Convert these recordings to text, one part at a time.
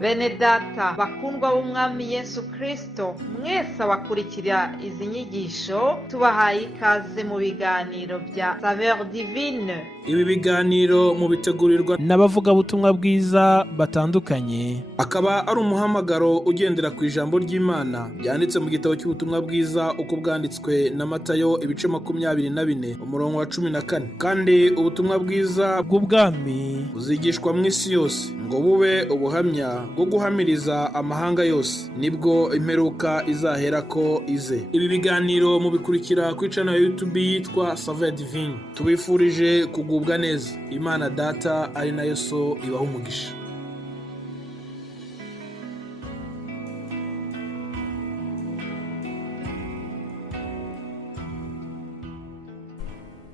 Bene data bakundwa b'umwami Yesu Kristo, mwese abakurikira izi nyigisho tubahaye ikaze mu biganiro bya Saveur Divine. Ibi biganiro mu bitegurirwa n'abavugabutumwa bwiza batandukanye, akaba ari umuhamagaro ugendera ku ijambo ry'Imana byanditse mu gitabo cy'ubutumwa bwiza uko bwanditswe na Matayo ibice 24 umurongo wa 14. Kandi ubutumwa bwiza bw'ubwami buzigishwa mu isi yose ngo bube ubuhamya bwo guhamiriza amahanga yose, nibwo imperuka izahera ko ize. Ibi biganiro mubikurikira ku channel ya YouTube yitwa Saveur Divine. Tubifurije kugubwa neza. Imana Data ari nayo So ibaha umugisha.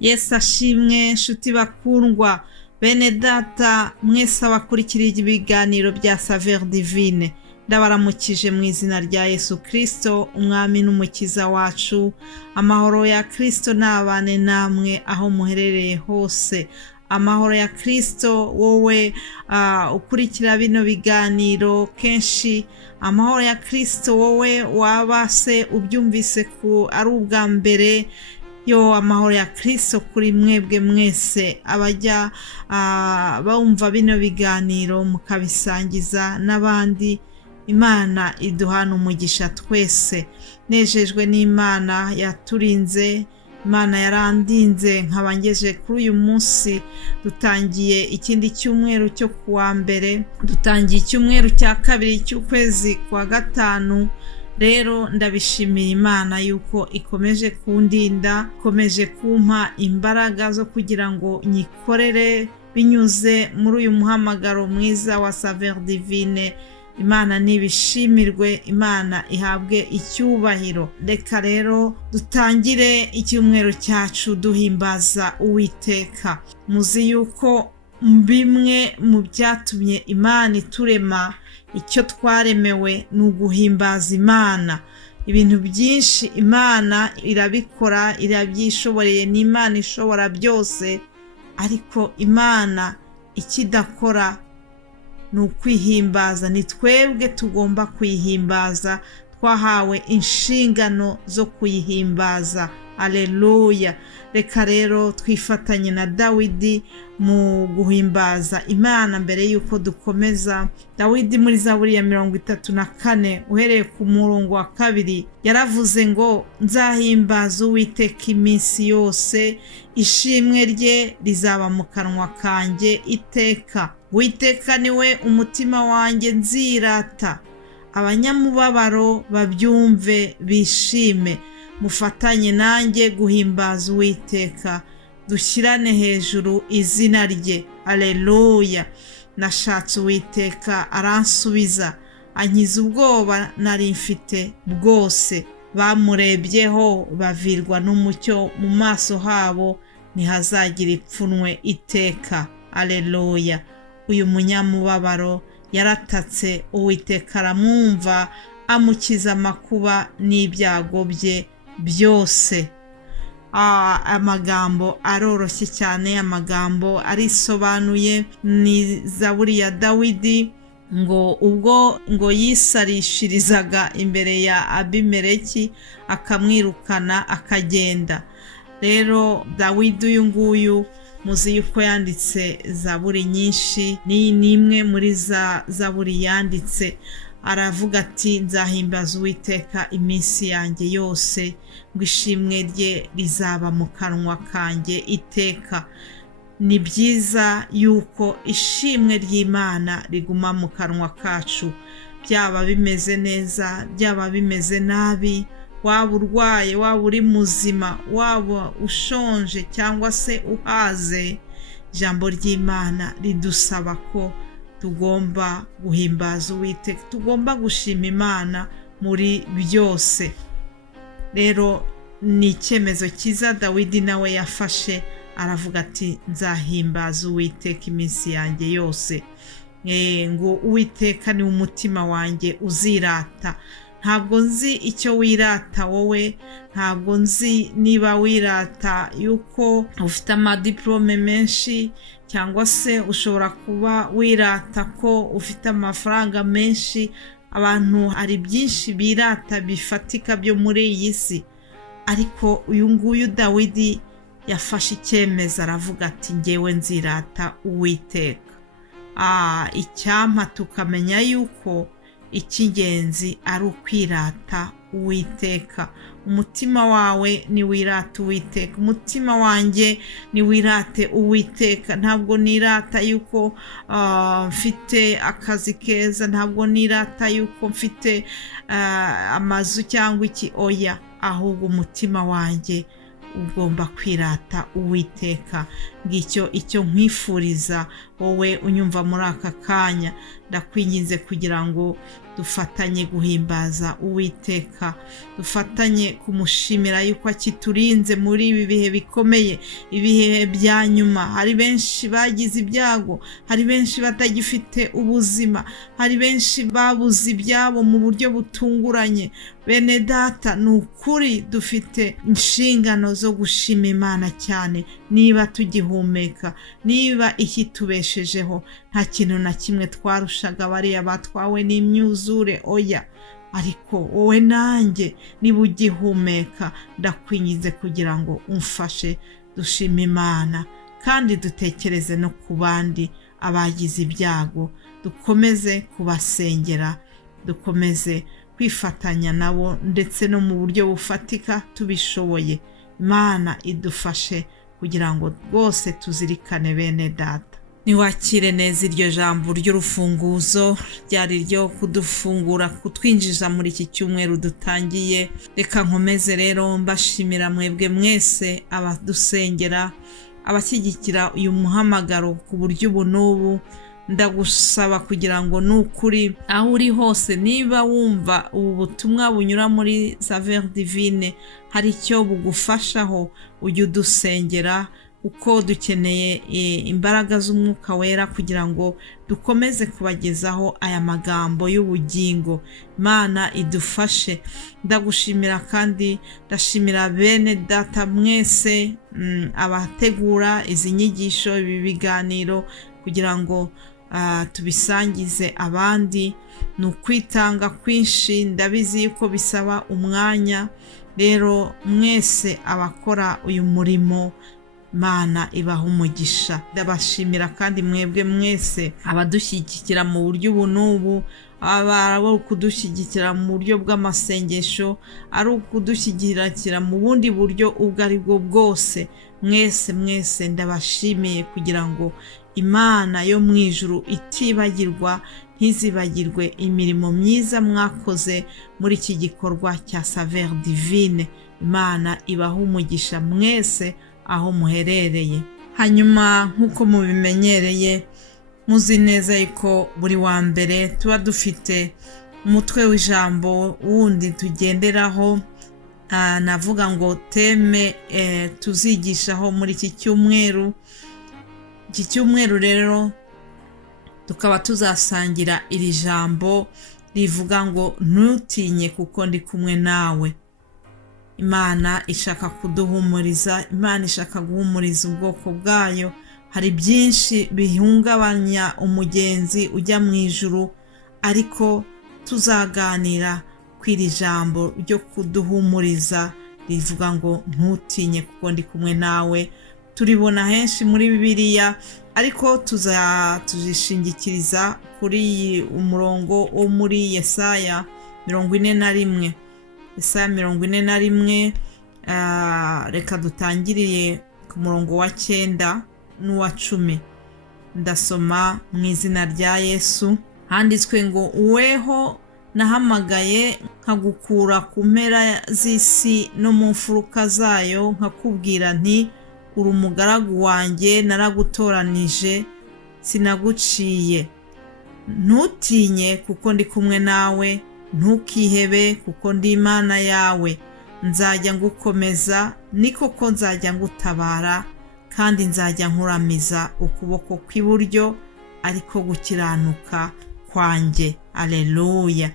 Yesu ashimwe nshuti bakundwa bene data mwese abakurikira ibiganiro bya Saveur Divine, ndabaramukije mu izina rya Yesu Kristo umwami n'umukiza wacu. Amahoro ya Kristo nabane namwe aho muherereye hose. Amahoro ya Kristo wowe ukurikira bino biganiro kenshi. Amahoro ya Kristo wowe wabase ubyumvise ku ari ubwa mbere. Yo amahoro ya Kristo kuri mwebwe mwese abajya bumva bino biganiro mukabisangiza n'abandi. Imana iduhana umugisha twese. Nejejwe n'Imana yaturinze, Imana yarandinze nkabangeje kuri uyu munsi. Dutangiye ikindi cyumweru cyo kuwa mbere, dutangiye icyumweru cya kabiri cy'ukwezi kwa gatanu. Rero ndabishimira Imana yuko ikomeje kundinda, ikomeje kumpa imbaraga zo kugira ngo nyikorere binyuze muri uyu muhamagaro mwiza wa Saveur Divine. Imana nibishimirwe, Imana ihabwe icyubahiro. Reka rero dutangire icyumweru cyacu duhimbaza Uwiteka. Muzi yuko bimwe mu byatumye Imana iturema, icyo twaremewe ni uguhimbaza Imana. Ibintu byinshi Imana irabikora, irabyishoboreye, ni Imana ishobora byose. Ariko Imana ikidakora ni ukwihimbaza. Ni twebwe tugomba kwihimbaza, twahawe inshingano zo kuyihimbaza. Aleluya. Reka rero twifatanye na Dawidi mu guhimbaza Imana. Mbere yuko dukomeza, Dawidi muri Zaburi ya 34 uhereye ku murongo wa 2 yaravuze ngo nzahimbaza Uwiteka iminsi yose, ishimwe rye rizaba mu kanwa kanjye iteka. Uwiteka niwe umutima wanjye nzirata, abanyamubabaro babyumve bishime. Mufatanye nanjye guhimbaza Uwiteka, dushyirane hejuru izina rye. Aleluya. Nashatse Uwiteka aransubiza, ankiza ubwoba nari mfite bwose. Bamurebyeho bavirwa n'umucyo, mu maso habo ntihazagira ipfunwe iteka. Aleluya. Uyu munyamubabaro yaratatse, Uwiteka aramwumva, amukiza amakuba n'ibyago bye byose. Amagambo aroroshye cyane, amagambo arisobanuye. Ni Zaburi ya Dawidi ngo ubwo ngo yisarishirizaga imbere ya Abimeleki akamwirukana akagenda. Rero Dawidi uyu nguyu muzi yuko yanditse zaburi nyinshi, ni imwe muri za zaburi yanditse. Aravuga ati nzahimbaza Uwiteka iminsi yanjye yose, ngo ishimwe rye rizaba mu kanwa kanjye iteka. Ni byiza yuko ishimwe ry'Imana riguma mu kanwa kacu, byaba bimeze neza byaba bimeze nabi. Waba urwaye, waba uri muzima, waba ushonje cyangwa se uhaze, ijambo ry'Imana ridusaba ko tugomba guhimbaza Uwiteka, tugomba gushima Imana muri byose. Rero ni icyemezo cyiza Dawidi nawe yafashe, aravuga ati nzahimbaza Uwiteka iminsi yanjye yose. Ngo Uwiteka ni umutima wanjye uzirata, ntabwo nzi icyo wirata wowe, ntabwo nzi niba wirata yuko ufite amadiplome menshi, cyangwa se ushobora kuba wirata ko ufite amafaranga menshi. Abantu hari byinshi birata bifatika byo muri iyi si, ariko uyu nguyu Dawidi yafashe icyemezo aravuga ati ngewe nzirata Uwiteka. Icyampa tukamenya yuko icy'ingenzi ari ukwirata Uwiteka. Umutima wawe ni wirata Uwiteka, umutima wanjye ni wirate Uwiteka. Ntabwo nirata yuko mfite akazi keza, ntabwo nirata yuko mfite amazu cyangwa iki, oya, ahubwo umutima wanjye ugomba kwirata Uwiteka. Ngicyo icyo nkwifuriza wowe unyumva muri aka kanya. Ndakwinginze kugira ngo dufatanye guhimbaza Uwiteka, dufatanye kumushimira yuko akiturinze muri ibi bihe bikomeye, ibihe bya nyuma. Hari benshi bagize ibyago, hari benshi batagifite ubuzima, hari benshi babuze ibyabo mu buryo butunguranye. Bene data, ni ukuri dufite inshingano zo gushima Imana cyane. Niba tugihumeka, niba ikitubeshejeho, nta kintu na kimwe twarushaga bariya batwawe n'imyuzure, oya. Ariko wowe nanjye niba ugihumeka, ndakwinginze kugira ngo umfashe dushime Imana, kandi dutekereze no ku bandi abagize ibyago. Dukomeze kubasengera, dukomeze kwifatanya nabo, ndetse no mu buryo bufatika tubishoboye. Imana idufashe kugira ngo rwose tuzirikane bene data. Niwakire neza iryo jambo ry'urufunguzo ryari ryo kudufungura, kutwinjiza muri iki cyumweru dutangiye. Reka nkomeze rero mbashimira mwebwe mwese abadusengera, abashyigikira uyu muhamagaro ku buryo ubu n'ubu. Ndagusaba kugira ngo nukuri aho uri hose, niba wumva ubu butumwa bunyura muri Saveur Divine hari icyo bugufashaho, ujye udusengera, kuko dukeneye imbaraga z'umwuka wera kugira ngo dukomeze kubagezaho aya magambo y'ubugingo. Imana idufashe. Ndagushimira kandi ndashimira bene data mwese abategura izi nyigisho, ibi biganiro, kugira ngo tubisangize abandi. Ni ukwitanga kwinshi, ndabizi yuko bisaba umwanya. Rero mwese abakora uyu murimo, Imana ibaha umugisha. Ndabashimira kandi mwebwe mwese abadushyigikira mu buryo ubu n'ubu, ari ukudushyigikira mu buryo bw'amasengesho, ari ukudushyigikira mu bundi buryo ubwo ari bwo bwose. Mwese ndabashimiye, kugira ngo Imana yo mu ijuru itibagirwa, ntizibagirwe imirimo myiza mwakoze muri iki gikorwa cya Saveur Divine. Imana ibaha umugisha mwese aho muherereye. Hanyuma nk'uko mubimenyereye, muzi neza yuko buri wa mbere tuba dufite umutwe w'ijambo wundi tugenderaho, navuga ngo teme tuzigishaho muri iki cyumweru. Iki cyumweru rero tukaba tuzasangira iri jambo rivuga ngo ntutinye kuko ndi kumwe nawe. Imana ishaka kuduhumuriza, Imana ishaka guhumuriza ubwoko bwayo. Hari byinshi bihungabanya umugenzi ujya mu ijuru, ariko tuzaganira kw'iri jambo ryo kuduhumuriza rivuga ngo ntutinye kuko ndi kumwe nawe. Turibona henshi muri Bibiliya, ariko tuzishingikiriza kuri umurongo wo muri Yesaya 41. Yesaya 41, reka dutangiriye ku murongo wa 9 n'uwa 10. Ndasoma mu izina rya Yesu. Handitswe ngo, uweho nahamagaye nkagukura ku mpera z'isi no mu mfuruka zayo, nkakubwira nti uri umugaragu wanjye, naragutoranije sinaguciye. Ntutinye kuko ndi kumwe nawe, ntukihebe kuko ndi Imana yawe. Nzajya ngukomeza, ni koko nzajya ngutabara, kandi nzajya nkuramiza ukuboko kw'iburyo, ariko gukiranuka kwanjye. Aleluya.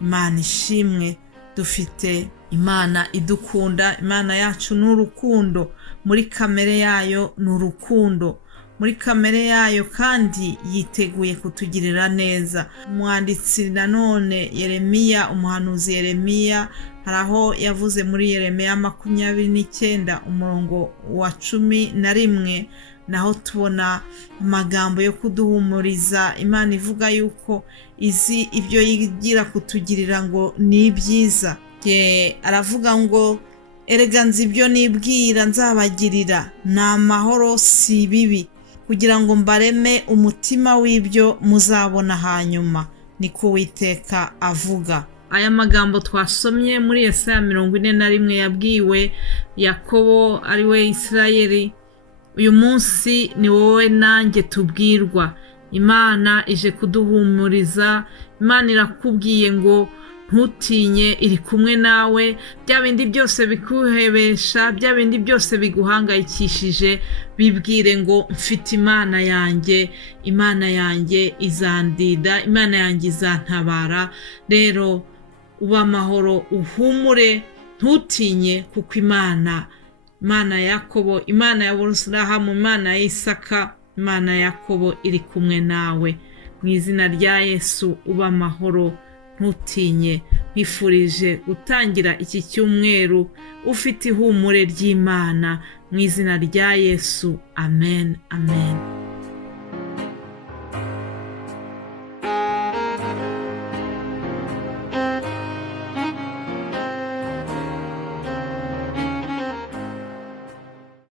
Imana ishimwe, dufite Imana idukunda. Imana yacu ni urukundo, muri kamere yayo ni urukundo, muri kamere yayo kandi yiteguye kutugirira neza. Umwanditsi nanone Yeremiya, umuhanuzi Yeremiya, hari aho yavuze muri Yeremiya 29 umurongo wa 11, naho tubona amagambo yo kuduhumuriza. Imana ivuga yuko izi ibyo yigira kutugirira ngo ni byiza. Aravuga ngo erega nzi ibyo nibwira nzabagirira, ni amahoro si ibibi, kugira ngo mbareme umutima w'ibyo muzabona hanyuma, niko Uwiteka avuga. Aya magambo twasomye muri Yesaya 41 yabwiwe Yakobo ari we Isirayeli, uyu munsi ni wowe nanjye tubwirwa. Imana ije kuduhumuriza. Imana irakubwiye ngo ntutinye, iri kumwe nawe. Bya bindi byose bikuhebesha, bya bindi byose biguhangayikishije, bibwire ngo mfite Imana yanjye, Imana yanjye izandida, Imana yanjye izantabara. Rero uba amahoro, uhumure, ntutinye, kuko Imana ya Yakobo, Imana ya Aburahamu, Imana ya Isaka, Imana ya Yakobo iri kumwe nawe. Mu izina rya Yesu uba amahoro, ntutinye. Nkwifurije gutangira iki cyumweru ufite ihumure ry'Imana mu izina rya Yesu. Amen, amen.